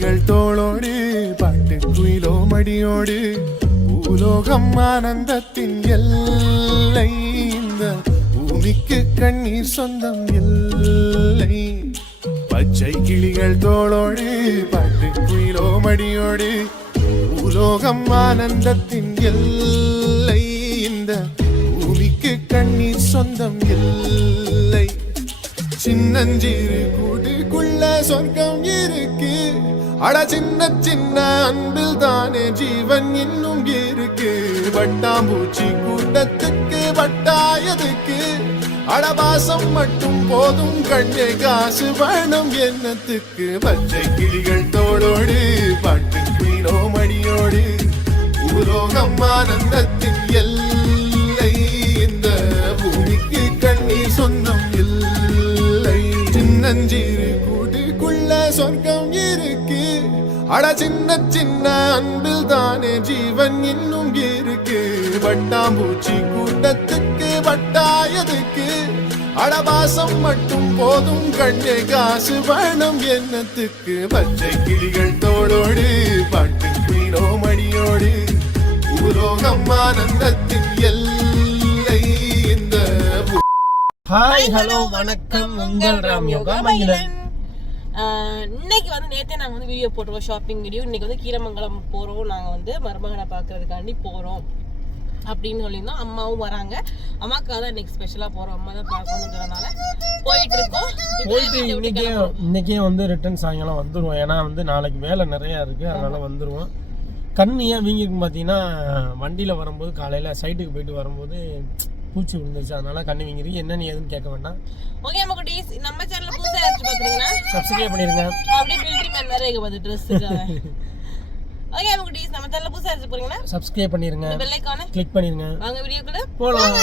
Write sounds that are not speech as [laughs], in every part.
கிளிகள் தோளோடு பாட்டு குயிலோ மடியோடு பூலோகம் ஆனந்தத்தின் எல்லை. இந்த பூமிக்கு கண்ணீர் சொந்தம் எல்லை. பச்சை கிளிகள் தோளோடு பாட்டு குயிலோ மடியோடு பூலோகம் ஆனந்தத்தின் எல்லை. இந்த பூமிக்கு கண்ணீர் சொந்தம் எல்லை. சின்னஞ்சிறு கூட்டுக்குள்ள சொர்க்கம் இருக்கு. அட சின்ன சின்ன அன்பில் தானே ஜீவன் இன்னும் இருக்கு. வட்டாம்பூச்சி கூட்டத்துக்கு வட்டாயதுக்கு அடபாசம் மட்டும் போதும் கண்ணே காசு வேணும் என்னத்துக்கு? பச்சை கிளிகள் தோளோடு பாட்டு குயிலோ மடியோடு பூலோகம் ஆனந்தத்தின் எல்லை அட சின்ன சின்ன அன்பில் தானே ஜீவன் இன்னும் இருக்கு. வட்டாம்பூச்சி கூட்டத்துக்கு வட்டாயதுக்கு அடபாசம் மட்டும் போதும் கண்ணே காசு வேணும் என்னத்துக்கு? பச்சை கிளிகள் தோளோடு பாட்டு குயிலோ மணியோடு. பூலோகம் ஆனந்தத்தின் எல்லை இந்த ஹாய் ஹலோ வணக்கம். உங்கள் ராம் யோகா மகிழன். இன்னைக்கு வந்து நேத்தே நாங்க வந்து வீடியோ போட்டுருவோம் ஷாப்பிங் வீடியோ இன்னைக்கு வந்து கீரமங்கலம் போறோம். நாங்க வந்து மருமகனை பாக்குறதுக்காண்டி போறோம் அப்படின்னு சொல்லியிருந்தோம். அம்மாவும் வராங்க. அம்மாக்காக தான் இன்னைக்கு ஸ்பெஷலா போறோம். அம்மா தான் பார்க்கணுன்றதுனால போயிட்டு இருக்கோம். போயிட்டு இன்னைக்கே. இன்னைக்கே வந்து ரிட்டர்ன் சாயங்காலம் வந்துருவோம். ஏன்னா வந்து நாளைக்கு வேலை நிறையா இருக்கு. அதனால வந்துருவோம். கண் ஏன் வீங்கிருக்கும் பார்த்தீங்கன்னா வண்டியில் வரும்போது காலையில் சைட்டுக்கு போயிட்டு வரும்போது பூச்சி விழுந்துருச்சு அதனால கண்ணு வீங்கிருக்கு. என்ன நீ எதுன்னு கேட்க வேண்டாம். ஓகே அம்மா குட்டீஸ் நம்ம சேனல்ல புதுசா யாராச்சும் பாக்குறீங்கன்னா சப்ஸ்கிரைப் பண்ணிருங்க. அப்படியே மிலிட்டரி மேன் வேற இருக்கு பார்த்து ட்ரெஸ் ஓகே அம்மா குட்டீஸ் நம்ம சேனல்ல புதுசா யாராச்சும் போறீங்கன்னா சப்ஸ்கிரைப் பண்ணிருங்க. பெல் ஐக்கான கிளிக் பண்ணிருங்க. வாங்க வீடியோக்குள்ள போகலாம்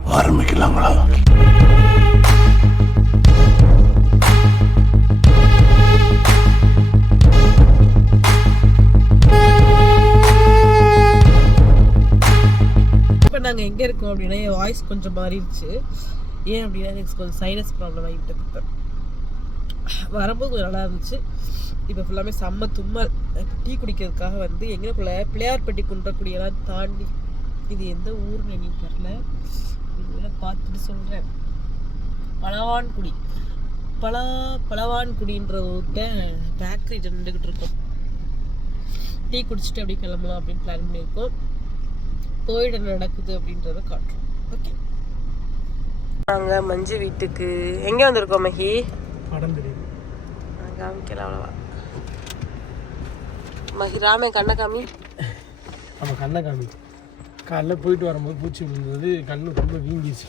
இப்போ நாங்கள் எங்கே இருக்கோம் அப்படின்னா என் வாய்ஸ் கொஞ்சம் மாறிடுச்சு. ஏன் அப்படின்னா எனக்கு கொஞ்சம் சைனஸ் ப்ராப்ளம் ஆகிட்டு இப்போ. வரும்போது கொஞ்சம் நல்லா இருந்துச்சு. இப்போ ஃபுல்லாமே செம்ம தும்மல். டீ குடிக்கிறதுக்காக வந்து எங்களுக்குள்ள பிள்ளையார்பட்டி குன்றக்குடியெல்லாம் தாண்டி இது எந்த ஊர்னு எனக்கு தெரில இதெல்லாம் பார்த்துட்டு சொல்கிறேன் பலவான்குடி. பலா பலவான்குடின்ற ஊர்கிட்ட பேக்கரி நின்றுக்கிட்டு இருக்கோம். டீ குடிச்சிட்டு அப்படியே கிளம்பலாம் அப்படின்னு பிளான் பண்ணியிருக்கோம். போயிட நடக்குது அப்படின்றத காட்டுறோம். ஓகே நாங்கள் மஞ்சு வீட்டுக்கு எங்கே வந்திருக்கோம் மஹி படம் தெரியுது நான் காமிக்கல அவ்வளோவா. மஹி ராமே கண்ணை காமி. நம்ம கண்ணை காமி. காலைல போயிட்டு வரும்போது பூச்சி விழுந்தது கண்ணு ரொம்ப வீங்கிச்சு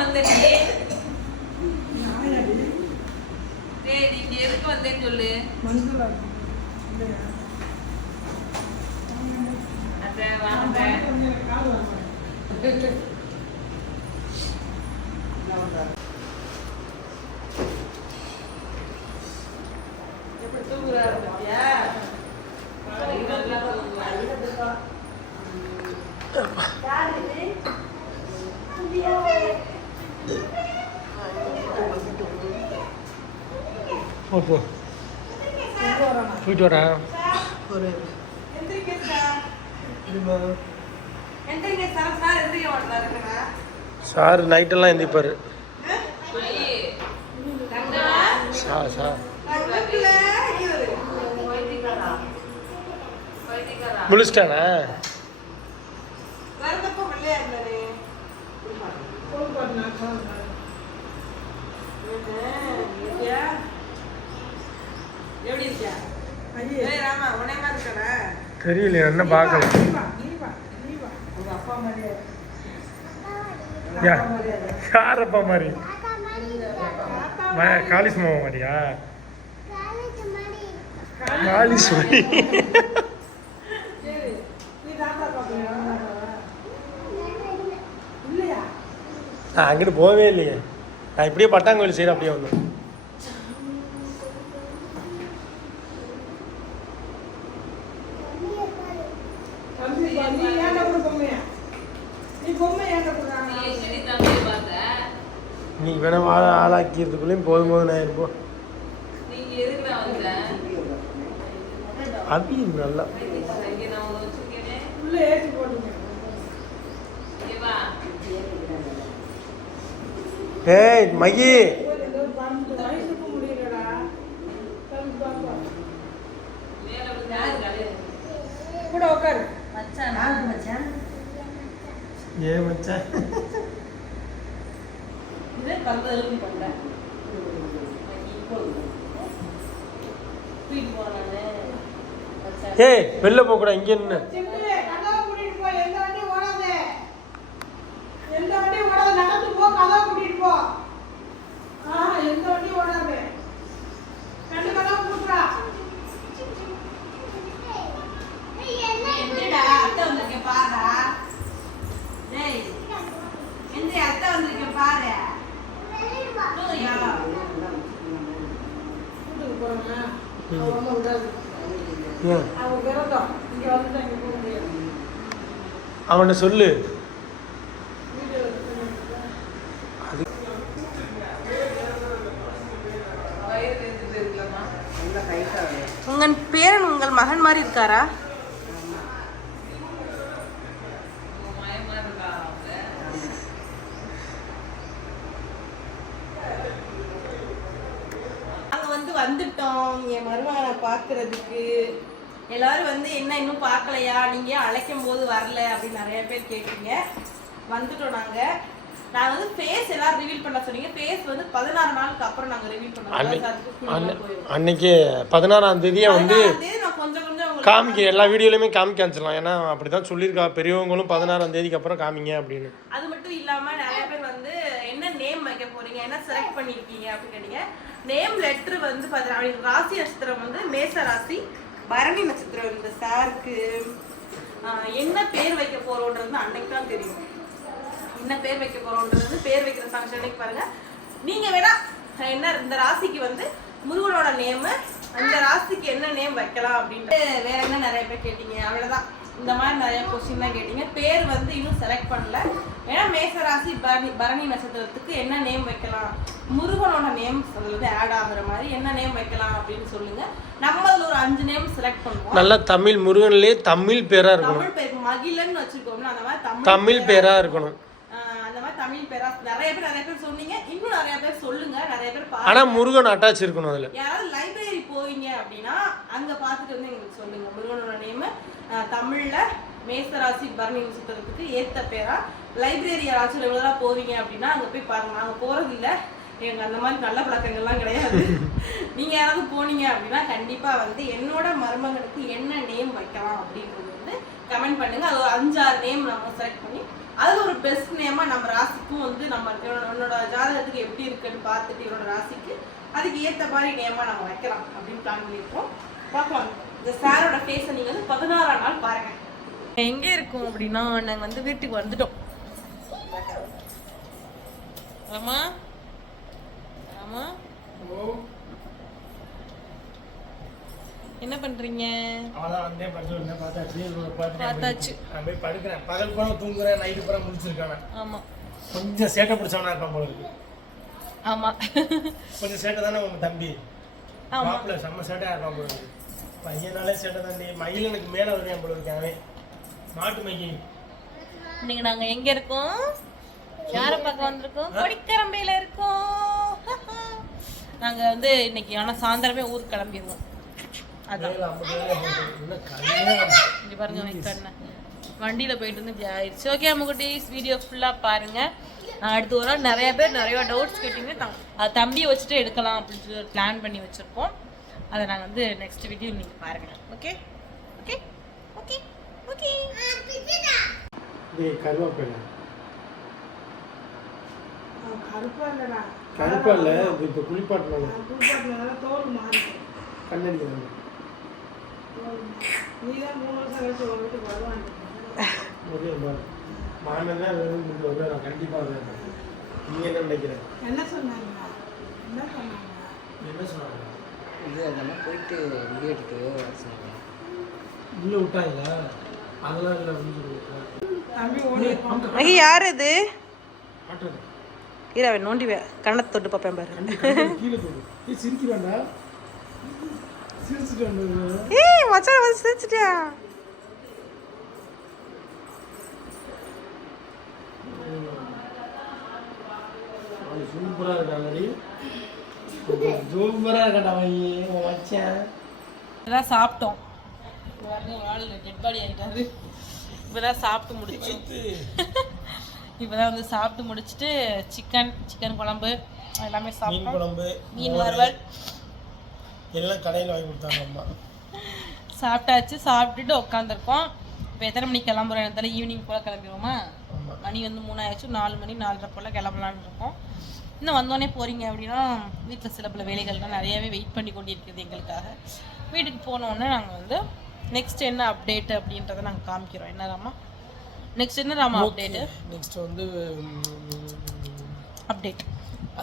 எதுக்குடா வந்த நீ டேய் நீங்க எதுக்கு வந்தேன்னு சொல்லு. அத்தை வாங்க எப்படி [laughs] போயிட்டு வரேன் சார் நைட்டெல்லாம் எந்திப்பார் சார் சார் முழிச்சிட்டானா? எப்படி இருக்கியா ஏய் ராமா உன்னை மாதிரி இருக்கடா தெரியல என்ன பார்க்கல? உங்க அப்பா மாதிரி காளிஸ் மாமா மாதிரியா காளிஸ் மாதிரி நான் அங்கிட்டு போகவே இல்லையே. நான் இப்படியே பட்டாங்கோயில் சைடு அப்படியே வந்தேன் நீ எங்கடி தம்பியை பார்த்த? வேணா வாழ ஆளாக்கிறதுக்குள்ளேயும் போதும் போதும் நான் இருப்போம். நீங்க எதுக்குடா வந்த? அது நல்லா. ஏய் மகி? கூட உட்காரு மச்சானா? ஏ மச்சான்? கழுத்தை எலும்பி பண்ணேன். ஏய் வெளில போகக்கூடாது இங்கே நின்று அவன்கிட்ட சொல்லு. இருக்குல்லம்மா. உங்கள் பேரன் உங்கள் மகன் மாதிரி இருக்காரா? வந்து வந்துட்டோம். என் மருமகனை பார்க்கறதுக்கு. எல்லாரும் வந்து என்ன இன்னும் பார்க்கலையா? நீங்க ஏன் அழைக்கும் போது வரல அப்படின்னு நிறைய பேர் கேட்டீங்க. வந்துட்டோம் நாங்க. நான் வந்து ஃபேஸ் எல்லாம் ரிவீல் பண்ண சொன்னீங்க. ஃபேஸ் வந்து பதினாறு நாளுக்கு அப்புறம் நாங்க ரிவீல் அன்னை- அன்னைக்கு பதினாறாம் தேதியே வந்து நான் கொஞ்சம் கொஞ்சம் காமிக்க எல்லா வீடியோலையுமே காமிக்க வச்சிடலாம் ஏன்னா அப்படிதான் சொல்லியிருக்கா. பெரியவங்களும் பதினாறாம் தேதிக்கு அப்புறம் காமிங்க அப்படின்னு. அது மட்டும் இல்லாம நிறைய பேர் வந்து என்ன நேம் வைக்க போறீங்க? என்ன செலக்ட் பண்ணிருக்கீங்க அப்படின்னு கேட்டீங்க. நேம் லெட்டர் வந்து பாத்தீங்கன்னா ராசி நட்சத்திரம் வந்து மேச ராசி பரணி நட்சத்திரம் இந்த சாருக்கு என்ன பேர் வைக்க போறோன்றது அன்னைக்கு தான் தெரியும். என்ன பேர் வைக்க போறோன்றது பேர் வைக்கிற ஃபங்க்ஷன் அன்னைக்கு பாருங்க. நீங்க வேணா என்ன இந்த ராசிக்கு வந்து முருகனோட நேம் அந்த ராசிக்கு என்ன நேம் வைக்கலாம் அப்படின்ட்டு வேற என்ன நிறைய பேர் கேட்டீங்க. அவ்வளவுதான். இந்த மாதிரி நிறைய கொஸ்டின் தான் கேட்டீங்க. பேர் வந்து இன்னும் செலக்ட் பண்ணல. ஏன்னா மேச ராசி பரணி பரணி நட்சத்திரத்துக்கு என்ன நேம் வைக்கலாம்? முருகனோட நேம் அதுல வந்து ஆட் ஆகுற மாதிரி என்ன நேம் வைக்கலாம் அப்படின்னு சொல்லுங்க. நம்ம அதுல ஒரு அஞ்சு நேம் செலக்ட் பண்ணுவோம். நல்லா தமிழ் முருகன்லயே தமிழ் பேரா இருக்கணும். தமிழ் பேர் மகிழன்னு வச்சிருக்கோம்ல அந்த மாதிரி தமிழ் தமிழ் பேரா. இருக்கணும். அந்த மாதிரி தமிழ் பேரா நிறைய பேர் நிறைய பேர் சொன்னீங்க. இன்னும் நிறைய பேர் சொல்லுங்க. நிறைய பேர் பா- ஆனா முருகன் அட்டாச் இருக்கணும் அதுல. யாராவது லைப்ரரி போவீங்க அப்படின்னா அங்க பார்த்துட்டு வந்து எங்களுக்கு சொல்லுங்க. முருகனோட நேம் தமிழ்ல மேசராசி பரணி நட்சத்திரத்துக்கு ஏத்த பேரா லைப்ரரி யாராச்சும் ரெகுலரா போவீங்க அப்படின்னா அங்க போய் பாருங்க. நாங்க போறது இல்ல. எங்க அந்த மாதிரி நல்ல பழக்கங்கள்லாம் கிடையாது. [laughs] நீங்க யாராவது போனீங்க அப்படின்னா கண்டிப்பா வந்து என்னோட மருமகனுக்கு என்ன நேம் வைக்கலாம் அப்படின்றது வந்து கமெண்ட் பண்ணுங்க. அது ஒரு அஞ்சாறு நேம் நம்ம செலக்ட் பண்ணி அதுல ஒரு பெஸ்ட் நேமா நம்ம ராசிக்கும் வந்து நம்ம உன்னோட ஜாதகத்துக்கு எப்படி இருக்குன்னு பார்த்துட்டு இவனோட ராசிக்கு அதுக்கு ஏத்த மாதிரி நேமா நம்ம வைக்கலாம் அப்படின்னு பிளான் பண்ணியிருக்கோம். பார்க்கலாம். இந்த சாரோட ஃபேஸை நீங்க வந்து பதினாறாம் நாள் பாருங்க. எங்க இருக்கோம் அப்படின்னா நாங்க வந்து வீட்டுக்கு வந்துட்டோம். ஆமா ஆமா என்ன பண்றீங்க? பார்த்தாச்சு. நான் போய் படுக்கிறேன். பகல் பூரா தூங்குறேன். நைட்டு பூரா முடிச்சிருக்கானே ஆமா. கொஞ்சம் சேட்டை பிடிச்சவனா இருப்பான் போல இருக்கு. ஆமா. கொஞ்சம் சேட்டை தானே உங்க தம்பி. மாப்பிள்ள செம்ம சேட்டையா இருப்பான் போல இருக்கு. பையனாலே சேட்டை தாண்டி மயிலனுக்கு மேலே வருவான் போல இருக்கு அவன். மாட்டு மைக்கி இன்னைக்கு நாங்க எங்க இருக்கோம்? யார பார்க்க வந்திருக்கோம்? கொடிக்கரம்பையில இருக்கோம். [laughs] நாங்க வந்து இன்னைக்கு ஆனா சாயந்தரமே ஊருக்கு கிளம்பிடுவோம் அதான். இங்க பாருங்க எனக்கு கண்ணு. வண்டியில போயிட்டு வந்து இப்படி ஆயிடுச்சு ஓகே அம்முக்குட்டீஸ் வீடியோ ஃபுல்லா பாருங்க. நான் அடுத்து ஒரு நாள் நிறைய பேர் நிறைய டவுட்ஸ் கேட்டீங்க. த- அது தம்பியை வச்சுட்டு எடுக்கலாம் அப்படின்னு சொல்லி பிளான் பண்ணி வச்சுருக்கோம். அதை நாங்கள் வந்து நெக்ஸ்ட் வீடியோ நீங்கள் பாருங்கள் ஓகே ஓகே ஓகே ஓகே கருவேப்பிலை கருப்பா இல்லடா கருப்பா இல்லை இப்போ குளிப்பாட்டினாலும் குளிப்பாட்டினால தோல் மாறி கண்ணடிக்கிறாங்க. நீ தான் மூணு வருஷம் கழிச்சு ஒரு வீட்டுக்கு வருவாங்க ஒரே பாரு மாமன் தான் வேணும் இங்க வருவார் கண்டிப்பாக நீ என்ன நினைக்கிறேன் என்ன சொன்னாங்க? என்ன சொன்னாங்க? என்ன சொன்னாங்க? இது அதெல்லாம் போயிட்டு எடுத்து சொன்னாங்க. உள்ள விட்டாங்களா? அதெல்லாம் இல்லை அப்படின்னு யார் இது மாட்டேன் ஈராவை நோண்டி கண்ணத்தை தொட்டு பார்ப்பேன் பாரு. ஏய் மச்சான் வந்து சிரிச்சிட்டியா அவன் சூப்பராக இருக்காங்கடி சூப்பராக இருக்கடா வச்சேன் இப்பதான் சாப்பிட்டோம். டெட் பாடி ஆகிட்டாரு இப்பதான் சாப்பிட்டு முடிச்சு இப்பதான் வந்து சாப்பிட்டு முடிச்சுட்டு சிக்கன் சிக்கன் குழம்பு எல்லாமே மீன் சாப்பிட்டோம் குழம்பு மீன் வறுவல். எல்லாம் கடையில் வாங்கி கொடுத்தாங்க அம்மா. சாப்பிட்டாச்சு சாப்பிட்டுட்டு உட்காந்துருக்கோம். இப்போ எத்தனை மணிக்கு கிளம்புறோம்? தெரியல ஈவினிங் போல் கிளம்பிடுவோமா? ஆமா. மணி வந்து மூணாயிடுச்சு நாலு மணி நாலரை போல் கிளம்பலான்னு இருக்கோம். இன்னும் வந்தோடனே போகிறீங்க அப்படின்னா வீட்டில் சில பல வேலைகள்லாம் நிறையவே வெயிட் பண்ணி கொண்டிருக்குது எங்களுக்காக. வீட்டுக்கு போனோடனே நாங்கள் வந்து நெக்ஸ்ட் என்ன அப்டேட் அப்படின்றத நாங்கள் காமிக்கிறோம். என்ன ராமா? நெக்ஸ்ட் என்ன ராமா அப்டேட்டு நெக்ஸ்ட் வந்து அப்டேட்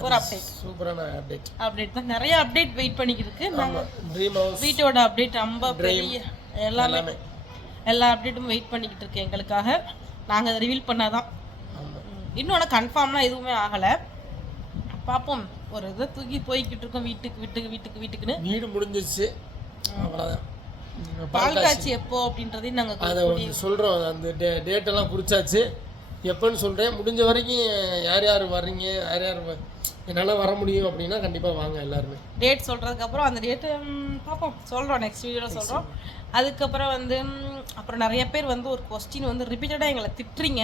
ஒரு அப்டேட் சூப்பரான அப்டேட் அப்டேட் தான். நிறைய அப்டேட் வெயிட் பண்ணிக்கிருக்கு. நாங்கள் ட்ரீம் ஹவுஸ் வீட்டோட அப்டேட் ரொம்ப பெரிய எல்லாமே. எல்லா அப்டேட்டும் வெயிட் பண்ணிக்கிட்டு இருக்கு எங்களுக்காக. நாங்கள் அதை ரிவீல் பண்ணாதான். இன்னொன்று கன்ஃபார்ம்லாம் எதுவுமே ஆகலை. பார்ப்போம் ஒரு இதை தூக்கி போய்கிட்டு இருக்கோம் வீட்டுக்கு வீட்டுக்கு வீட்டுக்கு வீட்டுக்குன்னு. வீடு முடிஞ்சிருச்சு. அவ்வளோதான் பால் காய்ச்சி எப்போ அப்படின்றதையும் அதை நாங்கள் வந்து சொல்கிறோம் அந்த டே டேட்டெல்லாம் குறிச்சாச்சு. எப்போன்னு சொல்கிறேன் முடிஞ்ச வரைக்கும் யார் யார் வர்றீங்க? யார் யார் என்னால் வர முடியும் அப்படின்னா கண்டிப்பாக வாங்க எல்லாருமே. டேட் சொல்கிறதுக்கப்புறம் அந்த டேட்டு பார்ப்போம். சொல்கிறோம் நெக்ஸ்ட் வீடியோவில் சொல்கிறோம் அதுக்கப்புறம் வந்து அப்புறம் நிறைய பேர் வந்து ஒரு கொஸ்டின் வந்து ரிப்பீட்டடாக எங்களை திட்டுறீங்க.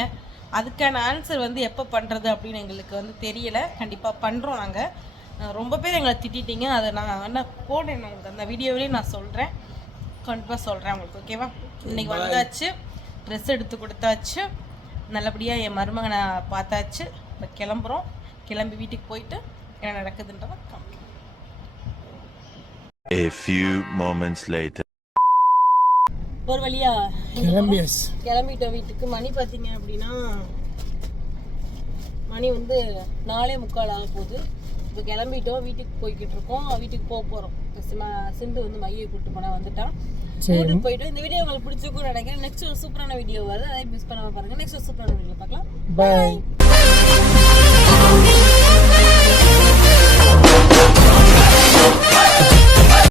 அதுக்கான ஆன்சர் வந்து எப்போ பண்ணுறது அப்படின்னு எங்களுக்கு வந்து தெரியலை. கண்டிப்பாக பண்ணுறோம் நாங்கள் ரொம்ப பேர் எங்களை திட்டிட்டீங்க. அதை நான் என்ன போடுறேன் உங்களுக்கு அந்த வீடியோவிலேயே நான் சொல்கிறேன் கண்டிப்பாக சொல்கிறேன் உங்களுக்கு ஓகேவா இன்னைக்கு வந்தாச்சு ட்ரெஸ் எடுத்து கொடுத்தாச்சு நல்லபடியாக என் மருமகனை பார்த்தாச்சு இப்போ கிளம்புறோம். கிளம்பி வீட்டுக்கு போயிட்டு என்ன நடக்குதுன்றதை காமிக்கிறேன் A few moments later. ஒரு வழியா கிளம்பியஸ் கிளம்பிட்டோம் வீட்டுக்கு. மணி பார்த்தீங்க அப்படின்னா மணி வந்து நாலே முக்கால் ஆக போகுது. இப்போ கிளம்பிட்டோம் வீட்டுக்கு போய்கிட்டு இருக்கோம். வீட்டுக்கு போக போகிறோம் சிந்து வந்து மையை கூப்பிட்டு போனால் வந்துட்டான் கூட்டிட்டு போயிட்டு இந்த வீடியோ உங்களுக்கு பிடிச்சிருக்கும் நினைக்கிறேன். நெக்ஸ்ட் ஒரு சூப்பரான வீடியோ வருது. அதை மிஸ் பண்ணாம பாருங்கள் நெக்ஸ்ட் ஒரு சூப்பரான வீடியோ பார்க்கலாம். பாய்